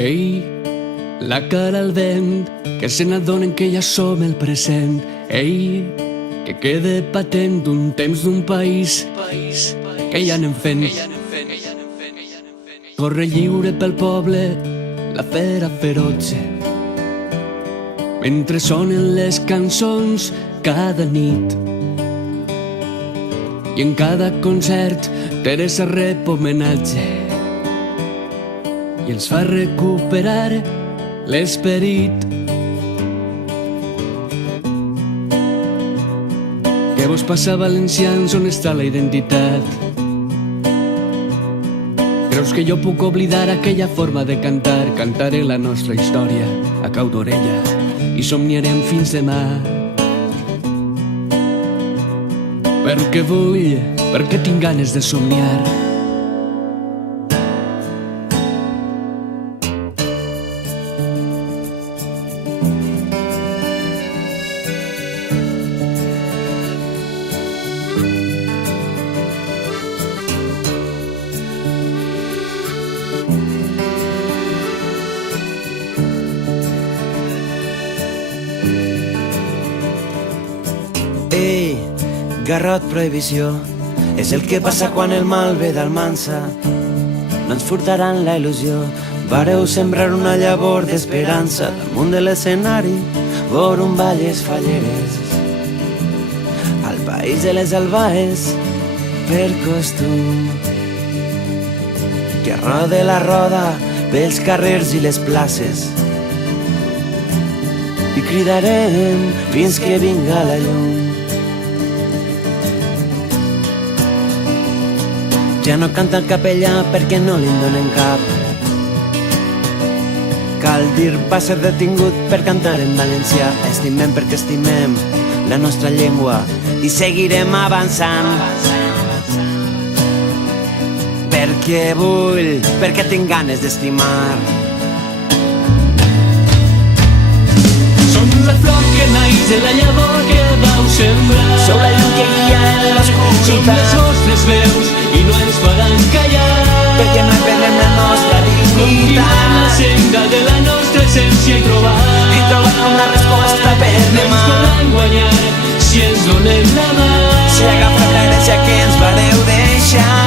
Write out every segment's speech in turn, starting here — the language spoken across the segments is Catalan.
Ei, la cara al vent, que se n'adonen que ja som el present. Ei, que quede patent un temps d'un país que ja anem fent. Corre lliure pel poble la fera feroce, mentre sonen les cançons cada nit. I en cada concert Teresa rep homenatge i ens fa recuperar l'esperit. Què vos passa, valencians? On està la identitat? Creus que jo puc oblidar aquella forma de cantar? Cantaré la nostra història a cau d'orella i somniarem fins demà. Perquè vull, perquè tinc ganes de somniar. Ei, garrot prohibició, és el que passa quan el mal ve d'Almansa. No ens furtaran la il·lusió, vareu sembrar una llavor d'esperança damunt de l'escenari, vor un valles falleres. Al país de les albaes, per costum, que rode la roda pels carrers i les places, i cridarem fins que vinga la llum. Ja no canta el capellà perquè no li'n donen cap. Cal dir va ser detingut per cantar en valencià. Estimem perquè estimem la nostra llengua i seguirem avançant. Perquè vull, perquè tinc ganes d'estimar. Som la flor que naix de la llavor que vau sembrar. Sou la llum que guia en l'oscuritat. Som les vostres veus i no ens faran callar. Perquè no perdem la nostra Continuem dignitat. la senda de la nostra essència i trobar una resposta per no ens demà. podran guanyar si ens donem la mà. Si agafem l'herència que ens vareu deixar.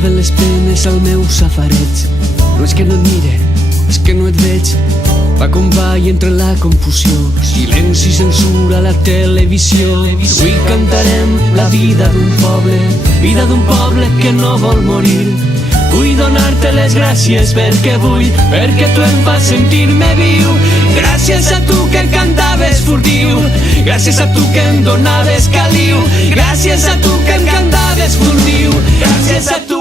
De les penes al meu safareig. No és que no et mire, és que no et veig. Va com va i entre la confusió, silenci i censura a la televisió. Avui cantarem la vida d'un poble que no vol morir. Vull donar-te les gràcies perquè vull, perquè tu em fas sentir-me viu. Gràcies a tu que cantaves furtiu, gràcies a tu que em donaves caliu, gràcies a tu que em cantaves furtiu, gràcies a tu